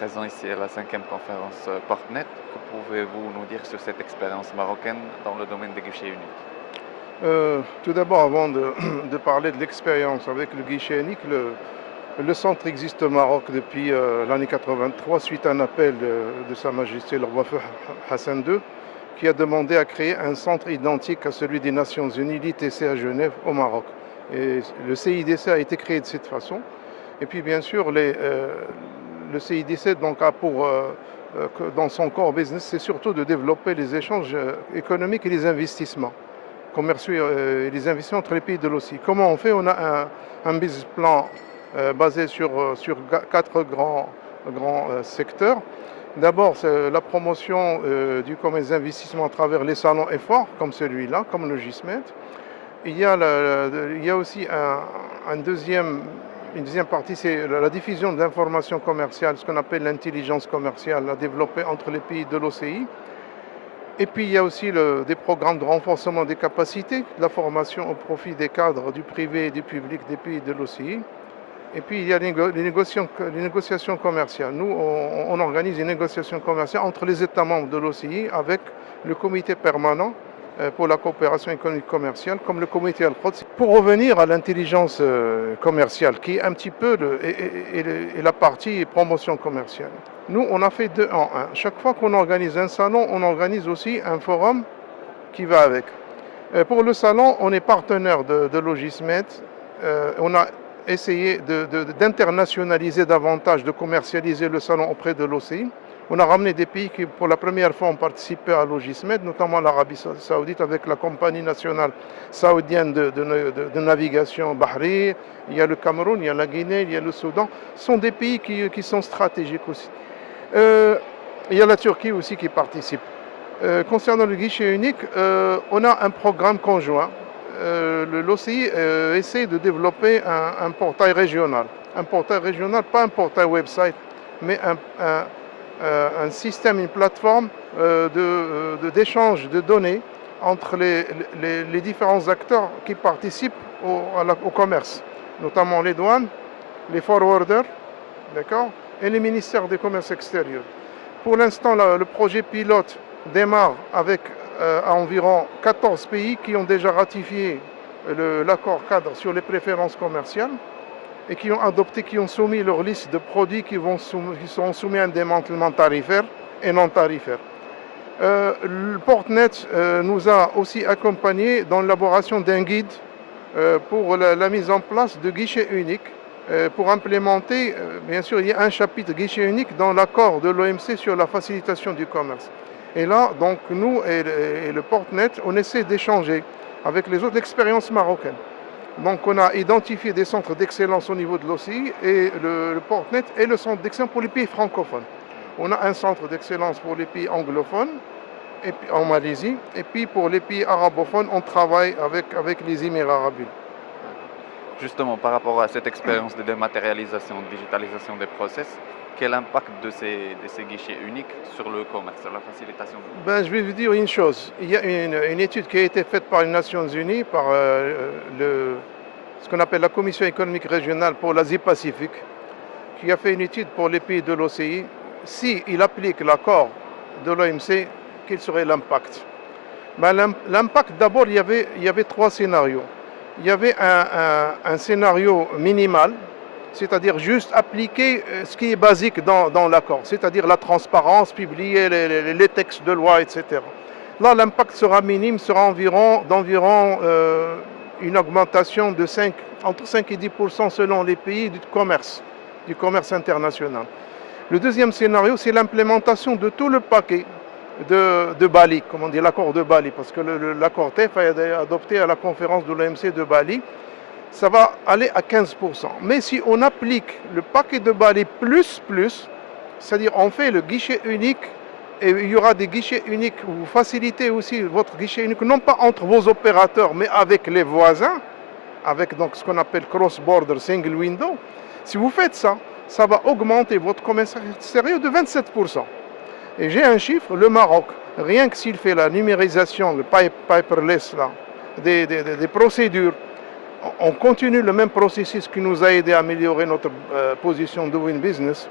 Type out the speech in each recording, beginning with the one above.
présent ici à la cinquième conférence Portnet. Que pouvez-vous nous dire sur cette expérience marocaine dans le domaine des guichets uniques? Tout d'abord, avant de, de parler de l'expérience avec le guichet unique, le centre existe au Maroc depuis l'année 83 suite à un appel de Sa Majesté le roi Hassan II qui a demandé à créer un centre identique à celui des Nations Unies, l'ITC à Genève, au Maroc. Et le CIDC a été créé de cette façon. Et puis bien sûr, le CIDC donc, a pour, dans son core business, c'est surtout de développer les échanges économiques et les investissements commerciaux et les investissements entre les pays de l'OCI. Comment on fait? On a un business plan basé sur quatre grands secteurs. D'abord, c'est la promotion du commerce d'investissement à travers les salons efforts, comme celui-là, comme le GISMET. Il y a aussi une deuxième partie, c'est la diffusion d'informations commerciales, ce qu'on appelle l'intelligence commerciale, à développer entre les pays de l'OCI. Et puis il y a aussi des programmes de renforcement des capacités, de la formation au profit des cadres du privé et du public des pays de l'OCI. Et puis il y a les négociations commerciales. Nous, on organise des négociations commerciales entre les États membres de l'OCI avec le comité permanent pour la coopération économique commerciale, comme le comité Al-Quds. Pour revenir à l'intelligence commerciale, qui est un petit peu la partie promotion commerciale. Nous, on a fait deux en un. Chaque fois qu'on organise un salon, on organise aussi un forum qui va avec. Pour le salon, on est partenaire de Logismet. On a essayé d'internationaliser davantage, de commercialiser le salon auprès de l'OCI. On a ramené des pays qui, pour la première fois, ont participé à Logismet, notamment l'Arabie Saoudite avec la compagnie nationale saoudienne de navigation Bahri. Il y a le Cameroun, il y a la Guinée, il y a le Soudan. Ce sont des pays qui sont stratégiques aussi. Il y a la Turquie aussi qui participe. Concernant le guichet unique, on a un programme conjoint. L'OCI essaie de développer un portail régional. Un portail régional, pas un portail website, mais un système, une plateforme d'échange de données entre les différents acteurs qui participent au commerce, notamment les douanes, les forwarders, d'accord, et les ministères des commerces extérieurs. Pour l'instant, le projet pilote démarre avec environ 14 pays qui ont déjà ratifié l'accord cadre sur les préférences commerciales et qui ont soumis leur liste de produits qui seront soumis à un démantèlement tarifaire et non tarifaire. Le Portnet nous a aussi accompagnés dans l'élaboration d'un guide pour la mise en place de guichets uniques. Pour implémenter, bien sûr, il y a un chapitre guichet unique dans l'accord de l'OMC sur la facilitation du commerce. Et là, donc, nous et le Portnet, on essaie d'échanger avec les autres expériences marocaines. Donc, on a identifié des centres d'excellence au niveau de l'OCI et le Portnet est le centre d'excellence pour les pays francophones. On a un centre d'excellence pour les pays anglophones et puis, en Malaisie, et puis pour les pays arabophones, on travaille avec les Émirats arabes unis. Justement, par rapport à cette expérience de dématérialisation, de digitalisation des process, quel impact de ces guichets uniques sur le commerce, sur la facilitation du commerce? Je vais vous dire une chose. Il y a une étude qui a été faite par les Nations Unies, par ce qu'on appelle la Commission économique régionale pour l'Asie-Pacifique, qui a fait une étude pour les pays de l'OCI. S'ils appliquent l'accord de l'OMC, quel serait l'impact? L'impact, d'abord, il y avait trois scénarios. Il y avait un scénario minimal, c'est-à-dire juste appliquer ce qui est basique dans l'accord, c'est-à-dire la transparence, publier les textes de loi, etc. Là, l'impact sera minime, sera d'environ une augmentation de entre 5 et 10% selon les pays du commerce international. Le deuxième scénario, c'est l'implémentation de tout le paquet de Bali, comme on dit, l'accord de Bali, parce que l'accord TEF a été adopté à la conférence de l'OMC de Bali, ça va aller à 15%. Mais si on applique le paquet de Bali plus, c'est-à-dire on fait le guichet unique, et il y aura des guichets uniques, vous facilitez aussi votre guichet unique, non pas entre vos opérateurs, mais avec les voisins, avec donc ce qu'on appelle cross-border single window. Si vous faites ça, ça va augmenter votre commerce extérieur de 27%. Et j'ai un chiffre, le Maroc, rien que s'il fait la numérisation, le paperless, là, des procédures, on continue le même processus qui nous a aidé à améliorer notre position de Doing Business.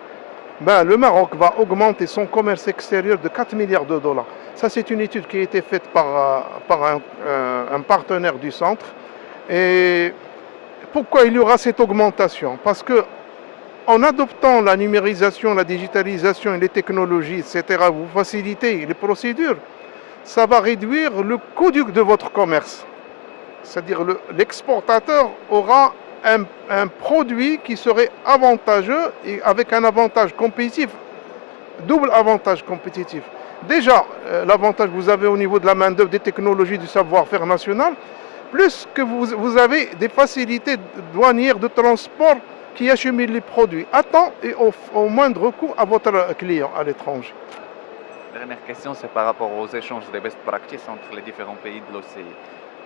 Ben, le Maroc va augmenter son commerce extérieur de 4 milliards de dollars. Ça, c'est une étude qui a été faite par un partenaire du centre. Et pourquoi il y aura cette augmentation? Parce que en adoptant la numérisation, la digitalisation et les technologies, etc., vous facilitez les procédures, ça va réduire le coût de votre commerce. C'est-à-dire l'exportateur aura un produit qui serait avantageux et avec un avantage compétitif, double avantage compétitif. Déjà, l'avantage que vous avez au niveau de la main-d'œuvre, des technologies, du savoir-faire national, plus que vous avez des facilités douanières de transport qui acheminent les produits à temps et au moindre coût à votre client à l'étranger. Dernière question, c'est par rapport aux échanges des best practices entre les différents pays de l'OCI.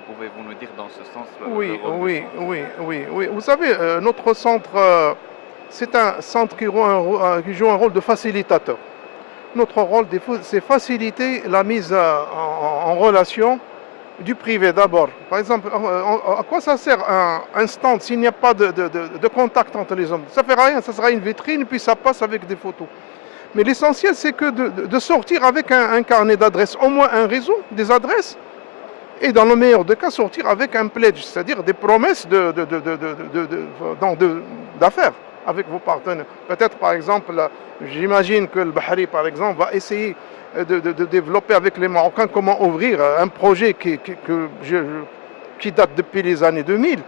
Pouvez-vous nous dire dans ce sens le Oui, rôle du oui, centre? oui. Vous savez, notre centre, c'est un centre qui joue un rôle de facilitateur. Notre rôle, c'est faciliter la mise en relation du privé d'abord. Par exemple, à quoi ça sert un stand s'il n'y a pas de contact entre les hommes? Ça ne fait rien, ça sera une vitrine, puis ça passe avec des photos. Mais l'essentiel, c'est que de sortir avec un carnet d'adresses, au moins un réseau des adresses, et dans le meilleur des cas, sortir avec un pledge, c'est-à-dire des promesses d'affaires avec vos partenaires. Peut-être, par exemple, j'imagine que le Bahri, par exemple, va essayer de développer avec les Marocains comment ouvrir un projet qui date depuis les années 2000,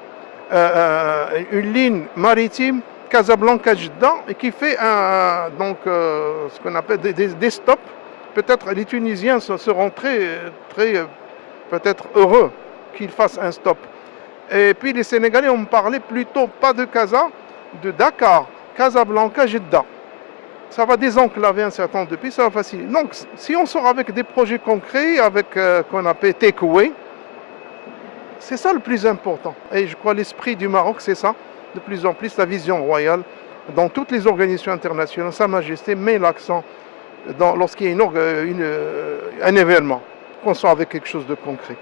une ligne maritime Casablanca-Jeddah et qui fait ce qu'on appelle des stops. Peut-être les Tunisiens seront très peut-être heureux qu'ils fassent un stop. Et puis les Sénégalais ont parlé plutôt pas de Casa, de Dakar, Casablanca, Jeddah. Ça va désenclaver un certain nombre de pays, ça va faciliter. Donc si on sort avec des projets concrets, avec qu'on appelle takeaway, c'est ça le plus important. Et je crois l'esprit du Maroc, c'est ça, de plus en plus la vision royale. Dans toutes les organisations internationales, Sa Majesté met l'accent lorsqu'il y a un événement, qu'on soit avec quelque chose de concret.